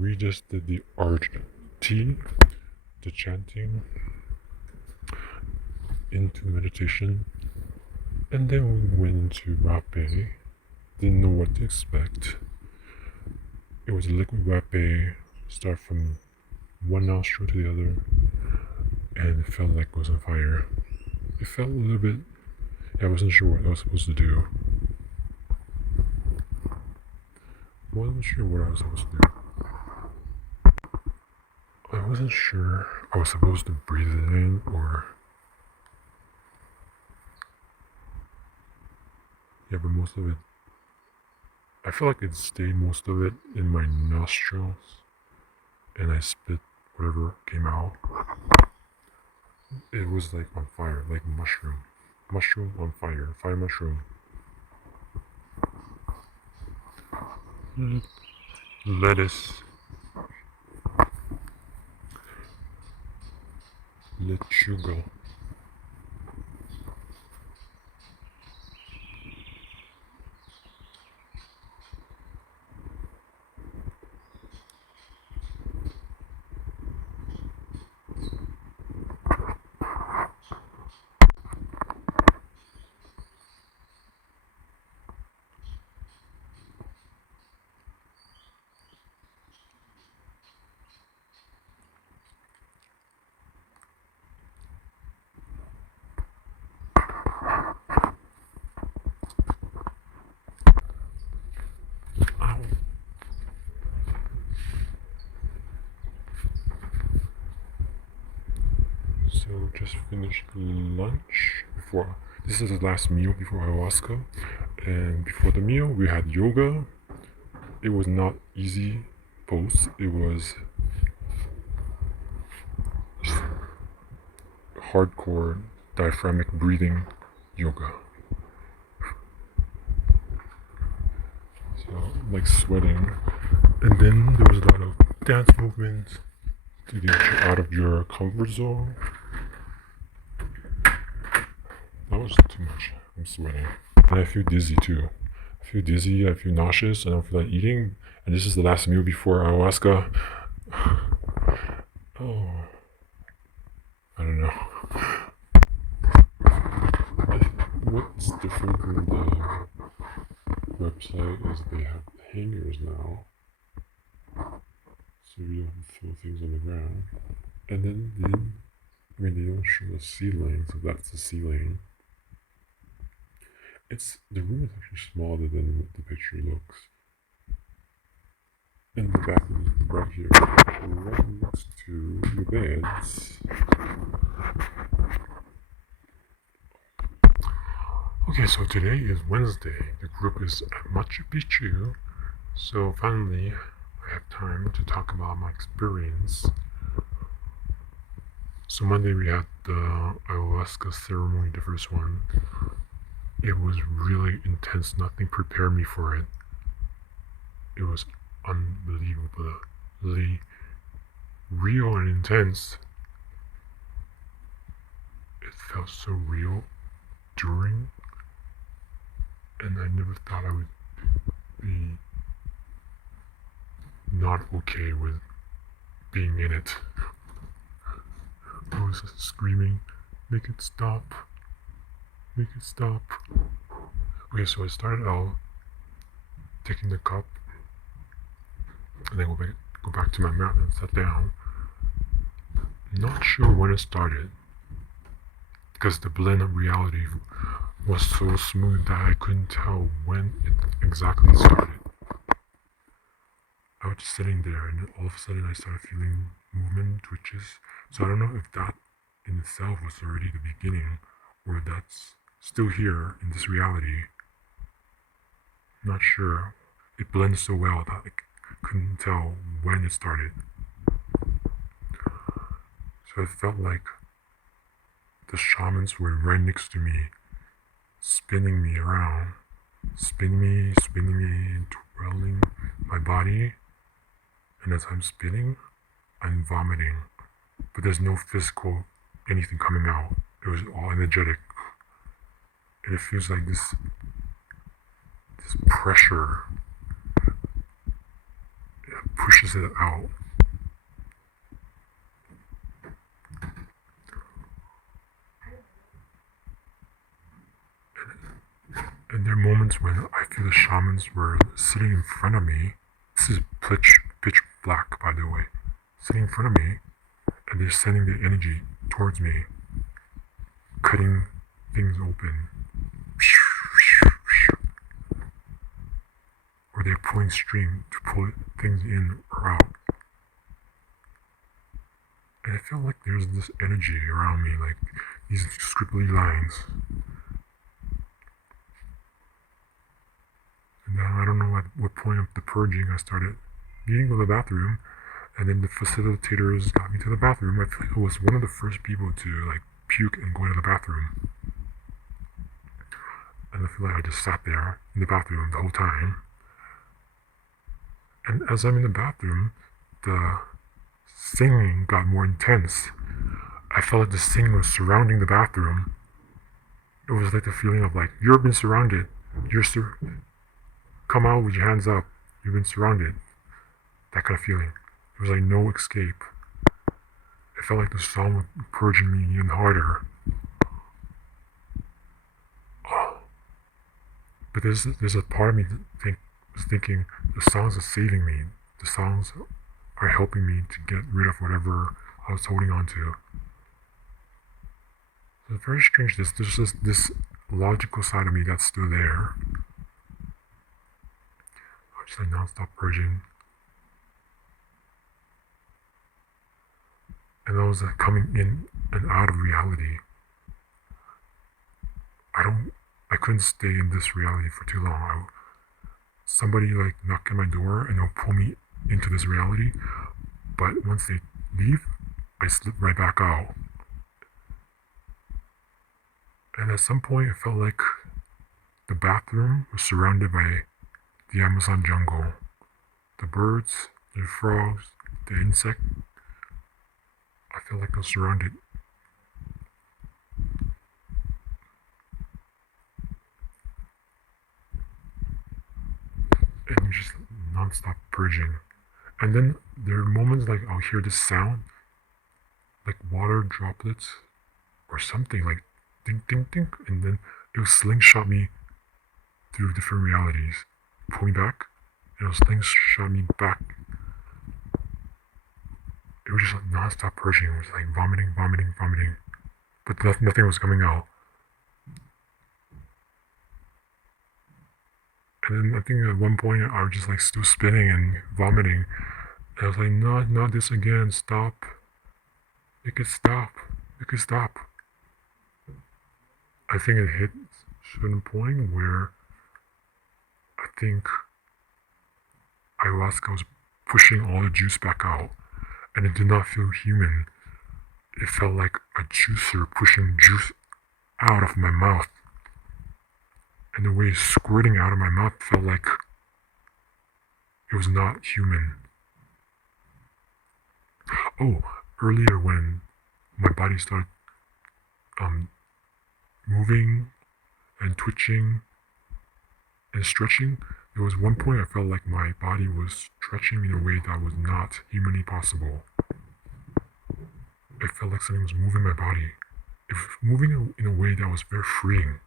we just did the RT, the chanting, into meditation, and then we went into rapé. Didn't know what to expect. It was a liquid rapé, start from one nostril to the other, and it felt like it was on fire. It felt a little bit. I wasn't sure what I was supposed to do. I wasn't sure what I was supposed to do. I wasn't sure I was supposed to breathe it in or. Yeah, but most of it. I feel like it stayed most of it in my nostrils, and I spit whatever came out. It was like on fire, like mushroom. Mushroom on fire. Fire mushroom. Lettuce. Lechuga. Ow. So just finished lunch before. This is the last meal before ayahuasca, and before the meal we had yoga. It was not easy pose. It was hardcore diaphragmic breathing yoga. So like sweating, and then there was a lot of dance movements to get you out of your comfort zone. That was too much. I'm sweating. And I feel dizzy too. I feel dizzy, I feel nauseous, I don't feel like eating. And this is the last meal before ayahuasca. Oh, I don't know. What's different from the website is they have hangers now. So you don't throw things on the ground. And then they don't show a ceiling, so that's the ceiling. The room is actually smaller than what the picture looks. And the bathroom is right here, right next to the beds. Okay, so today is Wednesday. The group is at Machu Picchu. So finally, I have time to talk about my experience. So Monday we had the ayahuasca ceremony, the first one. It was really intense. Nothing prepared me for it. It was unbelievably real and intense. It felt so real during, and I never thought I would be not okay with being in it. I was screaming, make it stop, make it stop. Okay, so I started out taking the cup, and then go back to my mat and sat down. Not sure when it started, because the blend of reality was so smooth that I couldn't tell when it exactly started. I was just sitting there, and then all of a sudden I started feeling movement, twitches. So I don't know if that in itself was already the beginning, or that's still here in this reality. I'm not sure. It blends so well that I couldn't tell when it started. So it felt like the shamans were right next to me, spinning me around, spinning me, and twirling my body. And as I'm spinning, I'm vomiting, but there's no physical anything coming out. It was all energetic, and it feels like this pushes it out. And there are moments when I feel the shamans were sitting in front of me. This is pitch black, by the way. Sitting in front of me, and they're sending their energy towards me, cutting things open. Or they're pulling string to pull things in or out. And I feel like there's this energy around me, like these scribbly lines. And then I don't know at what point of the purging I started needing to go to the bathroom, and then the facilitators got me to the bathroom. I feel like I was one of the first people to like puke and go to the bathroom. And I feel like I just sat there in the bathroom the whole time. And as I'm in the bathroom, the singing got more intense. I felt like the singing was surrounding the bathroom. It was like the feeling of like, you've been surrounded. Come out with your hands up. You've been surrounded. That kind of feeling. There was like no escape. It felt like the song was purging me even harder. But there's a part of me that was thinking the songs are saving me. The songs are helping me to get rid of whatever I was holding on to. So it's very strange. There's just this logical side of me that's still there. I'm just like non-stop purging. And I was like coming in and out of reality. I couldn't stay in this reality for too long. Somebody like knock on my door and they'll pull me into this reality. But once they leave, I slip right back out. And at some point, it felt like the bathroom was surrounded by the Amazon jungle. The birds, the frogs, the insect. I feel like I was surrounded. And just non-stop purging. And then there are moments like I'll hear this sound, like water droplets or something, like ding ding ding, and then it'll slingshot me through different realities, pull me back, and it'll slingshot me back. It was just like non-stop purging. It was like vomiting, but nothing was coming out. And then I think at one point I was just like still spinning and vomiting. And I was like, not this again, stop. It could stop. I think it hit a certain point where I think ayahuasca was pushing all the juice back out. And it did not feel human. It felt like a juicer pushing juice out of my mouth. And the way it's squirting out of my mouth felt like it was not human. Oh, earlier when my body started moving and twitching and stretching, there was one point I felt like my body was stretching in a way that was not humanly possible. It felt like something was moving my body. It was moving in a way that was very freeing.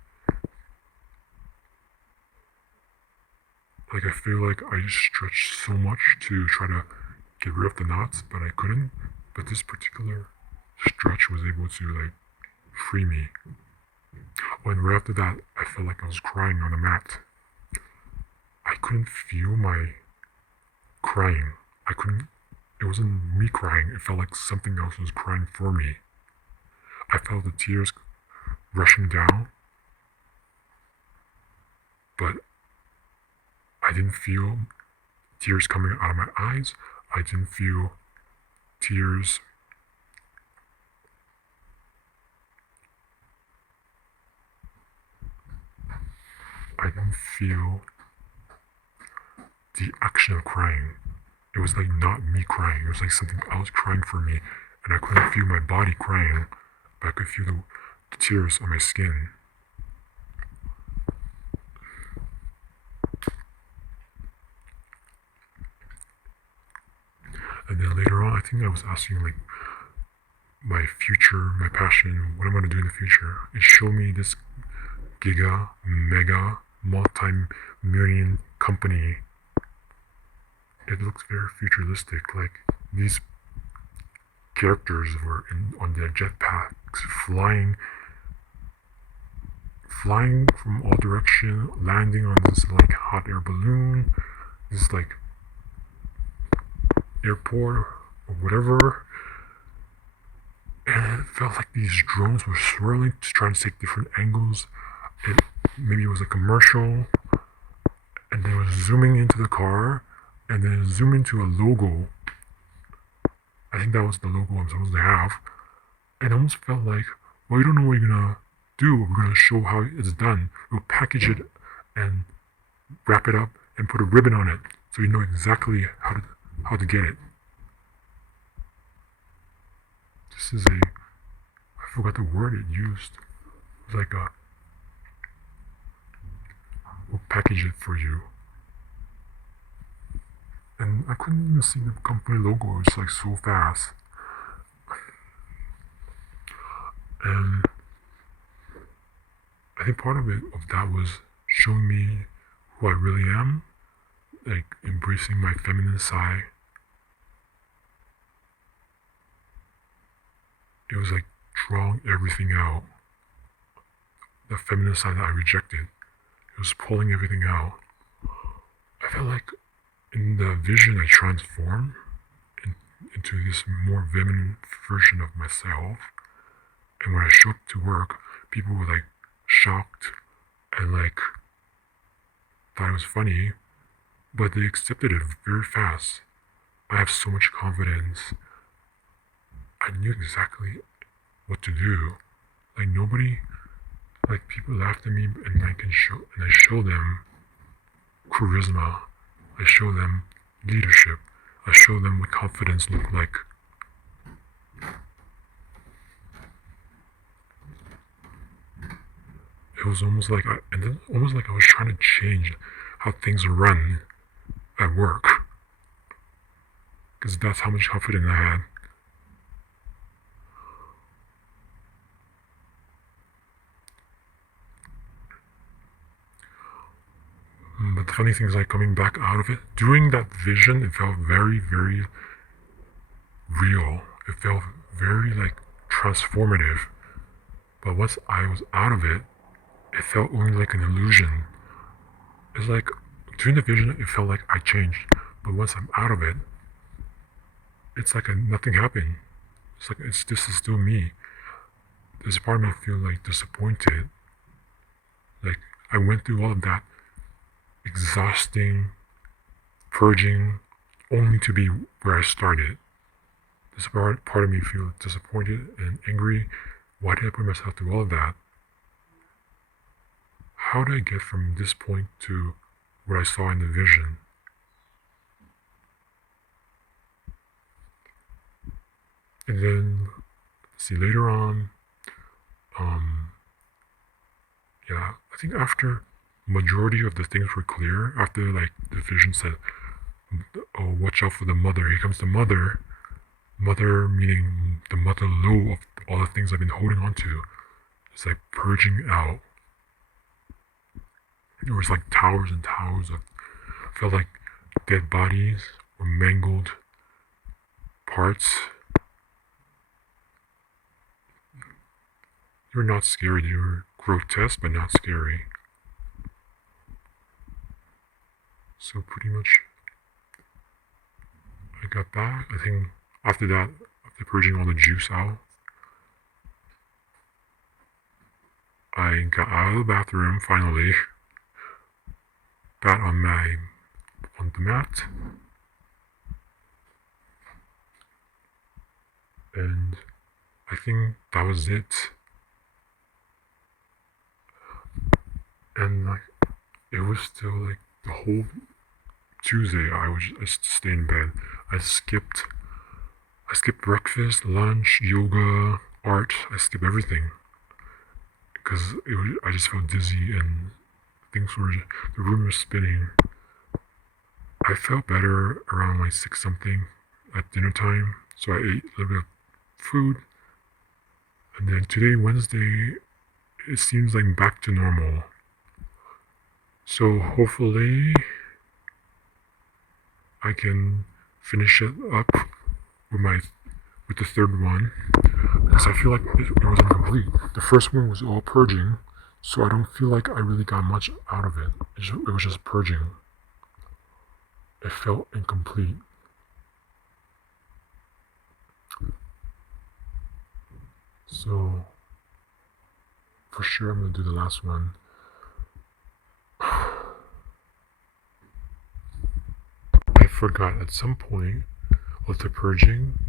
Like I feel like I just stretched so much to try to get rid of the knots, but I couldn't. But this particular stretch was able to like free me. When right after that, I felt like I was crying on the mat. I couldn't feel my crying. It wasn't me crying. It felt like something else was crying for me. I felt the tears rushing down, but I didn't feel tears coming out of my eyes. I didn't feel tears. I didn't feel the action of crying. It was like not me crying. It was like something else crying for me. And I couldn't feel my body crying, but I could feel the tears on my skin. And then later on, I think I was asking like my future, my passion, what I'm going to do in the future. It showed me this giga, mega, multi-million company. It looks very futuristic. Like these characters were on their jetpacks, flying from all directions, landing on this like hot air balloon, this like airport or whatever. And it felt like these drones were swirling to try to take different angles. Maybe it was a commercial, and they were zooming into the car, and then zooming to a logo. I think that was the logo I'm supposed to have. And it almost felt like, well, you don't know what you're gonna do. We're gonna show how it's done. We'll package it and wrap it up and put a ribbon on it, so you know exactly how to get it. This is I forgot the word it used. It was like we'll package it for you. And I couldn't even see the company logo. It's like so fast. And I think part of that was showing me who I really am, like embracing my feminine side. It was like drawing everything out. The feminine side that I rejected. It was pulling everything out. I felt like in the vision I transformed into this more feminine version of myself. And when I showed up to work, people were like shocked and like thought it was funny, but they accepted it very fast. I have so much confidence. I knew exactly what to do. Like nobody, like people laughed at me, and I show them charisma. I show them leadership. I show them what confidence looked like. It was almost like almost like I was trying to change how things are run at work, because that's how much confidence I had. But the funny thing is, like coming back out of it, doing that vision, it felt very, very real. It felt very like transformative. But once I was out of it, it felt only like an illusion. It's like during the vision, it felt like I changed. But once I'm out of it, it's like nothing happened. It's like this is still me. There's a part of me feel like disappointed. Like I went through all of that exhausting purging only to be where I started. This part of me feel disappointed and angry. Why did I put myself through all of that? How did I get from this point to what I saw in the vision? And then, see, later on, yeah, I think after majority of the things were clear, after like the vision said, oh, watch out for the mother, here comes the mother. Mother meaning the mother low of all the things I've been holding on to. It's like purging out. There was like towers and towers of, felt like dead bodies or mangled parts. They were not scary, they were grotesque but not scary. So pretty much I got that. I think after that, after purging all the juice out, I got out of the bathroom finally, got on the mat, and I think that was it. And like it was still like the whole Tuesday I just stay in bed. I skipped breakfast, lunch, yoga, art. I skipped everything because I just felt dizzy and the room was spinning. I felt better around like 6 something, at dinner time, so I ate a little bit of food. And then today, Wednesday, it seems like back to normal. So hopefully I can finish it up with the third one, because I feel like it was incomplete. The first one was all purging, so I don't feel like I really got much out of it. It was just purging. It felt incomplete. So for sure I'm gonna do the last one. I forgot at some point with the purging,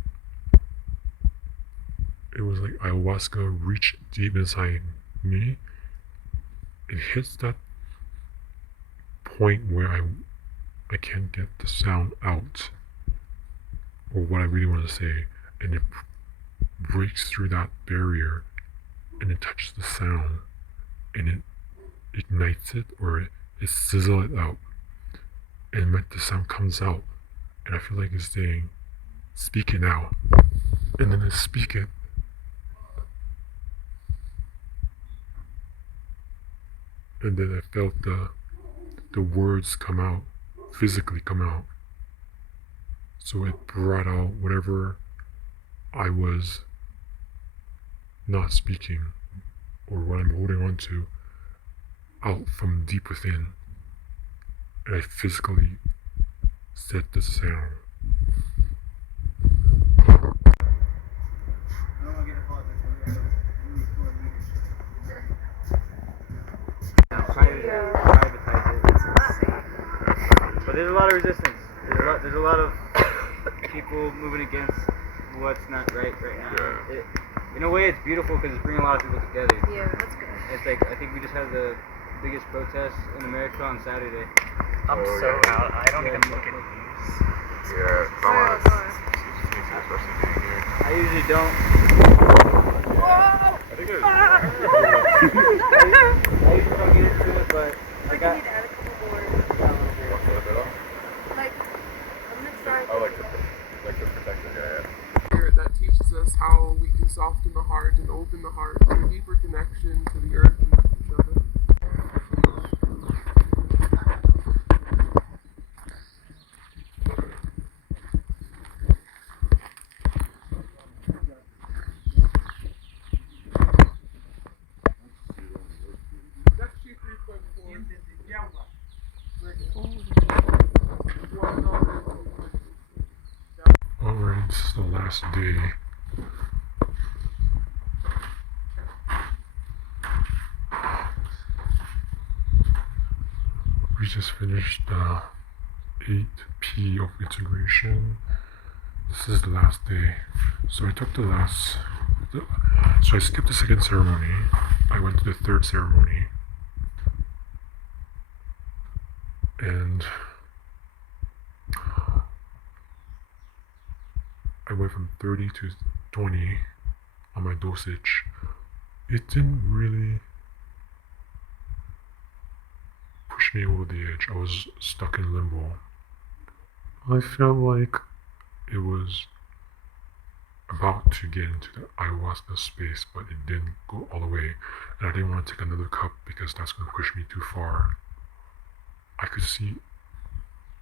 it was like ayahuasca reached deep inside me. It hits that point where I can't get the sound out, or what I really want to say, and it breaks through that barrier, and it touches the sound, and it ignites it, or it sizzles it out, and the sound comes out, and I feel like it's saying, "Speak it now," and then I speak it, and then I felt the words come out, physically come out. So it brought out whatever I was not speaking, or what I'm holding on to, out from deep within. And I physically said the sound. But there's a lot of resistance. There's a lot of people moving against what's not right now. In a way, it's beautiful because it's bringing a lot of people together. Yeah, that's good. It's like, I think we just had the biggest protest in America on Saturday. I'm out. I don't even look at news. Oh, I usually don't. I think it was. I usually don't get into it, but I got. need to add a couple more. Like, I'm gonna start. Oh, like the protector, yeah. That teaches us how we can soften the heart and open the heart to a deeper connection to the earth and to each other. That's 3.4. Alright, this is the last day. We just finished 8P of integration. This is the last day. So I took so I skipped the second ceremony. I went to the third ceremony. And I went from 30 to 20 on my dosage. It didn't really push me over the edge. I was stuck in limbo. I felt like it was about to get into the ayahuasca space, but it didn't go all the way. And I didn't want to take another cup because that's going to push me too far. I could see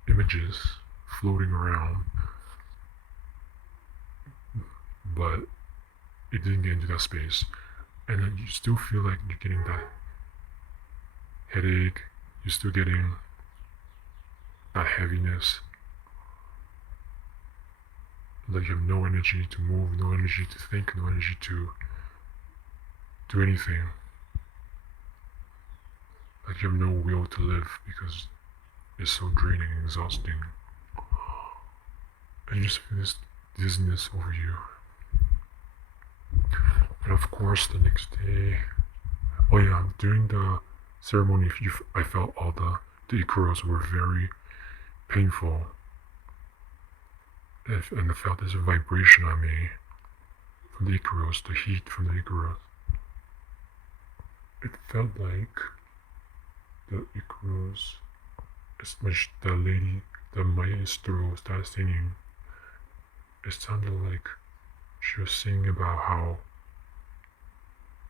images floating around, but it didn't get into that space. And then you still feel like you're getting that headache, you're still getting that heaviness, like you have no energy to move, no energy to think, no energy to do anything. Like you have no will to live because it's so draining and exhausting. And you just feel this dizziness over you. And of course the next day, oh yeah, during the ceremony I felt all the Icaros were very painful. And I felt this vibration on me from the Icaros, the heat from the Icaros. It felt like the Icaros, as much the maestro started singing, it sounded like she was singing about how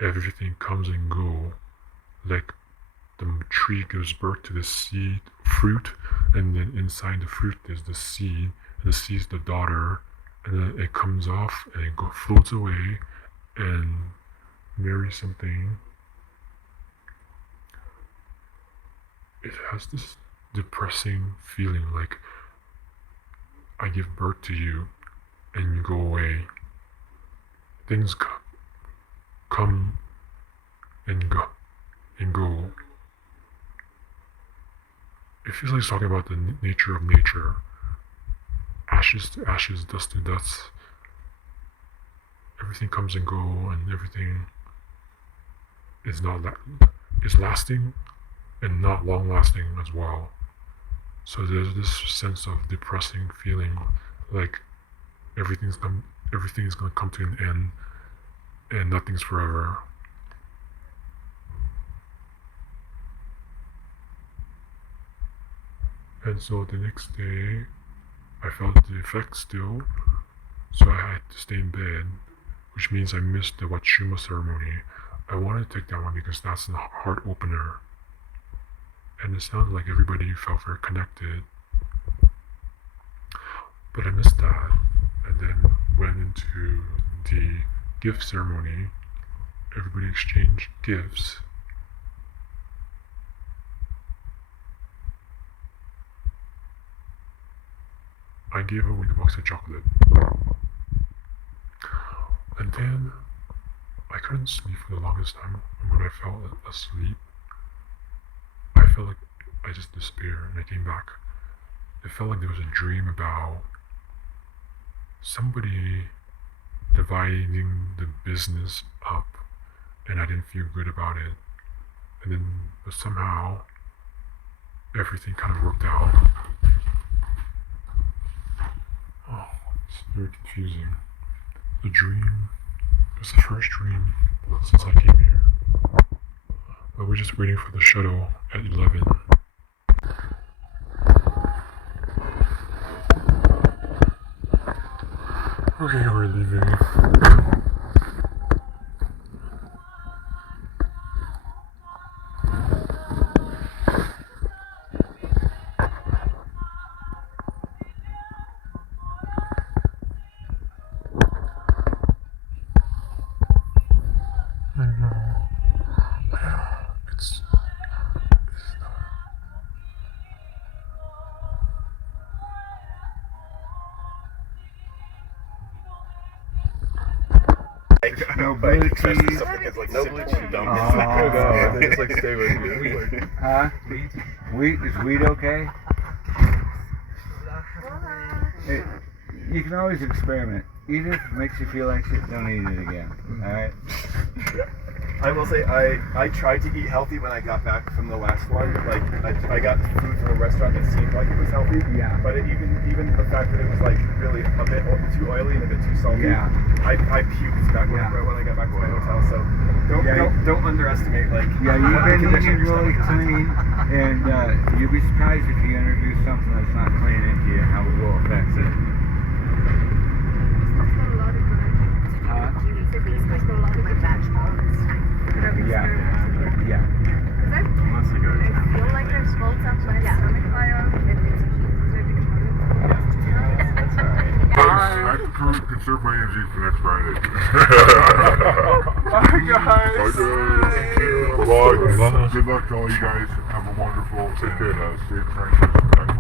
everything comes and go, like the tree gives birth to the seed fruit, and then inside the fruit there's the seed, and the seed's the daughter, and then it comes off and it floats away and marries something. It has this depressing feeling, like I give birth to you and you go away. Things come and go. It feels like it's talking about the nature of nature. Ashes to ashes, dust to dust. Everything comes and go, and everything is is lasting and not long lasting as well. So there's this sense of depressing feeling, like everything is going to come to an end, and nothing's forever. And so the next day, I felt the effects still, so I had to stay in bed, which means I missed the Wachuma ceremony. I wanted to take that one because that's the heart opener. And it sounded like everybody felt very connected. But I missed that, and then went into the gift ceremony. Everybody exchanged gifts. I gave away the box of chocolate. And then I couldn't sleep for the longest time. And when I fell asleep, I felt like I just disappeared, and I came back. It felt like there was a dream about somebody dividing the business up, and I didn't feel good about it. And then but somehow everything kind of worked out. Oh, it's very confusing. The dream was the first dream since I came here. But we're just waiting for the shuttle at 11. Okay, we're leaving. I know. It's No Like, blue especially cheese. something that's like No super blue cheese. dumb. Oh. It's like, No, they just like stay with you. Huh? Wheat? Is wheat okay? Hey, you can always experiment. Eat it, makes you feel like shit, don't eat it again. Alright? I will say I tried to eat healthy when I got back from the last one. Like I got food from a restaurant that seemed like it was healthy. Yeah. But even the fact that it was like really a bit too oily and a bit too salty. Yeah. I puked back when I got back to my hotel. So don't underestimate like. Yeah, you've what been condition eating your really stomach is in. clean, and you'll be surprised if you introduce something that's not clean into you, how it will affect it. Huh? Yeah. Yeah. Unless I go to town. I feel like there's folds up my stomach biome and it's a huge That's alright. I conserve my energy for next Friday. Bye, guys. Bye. Good luck to all you guys. Have a wonderful and safe friendship.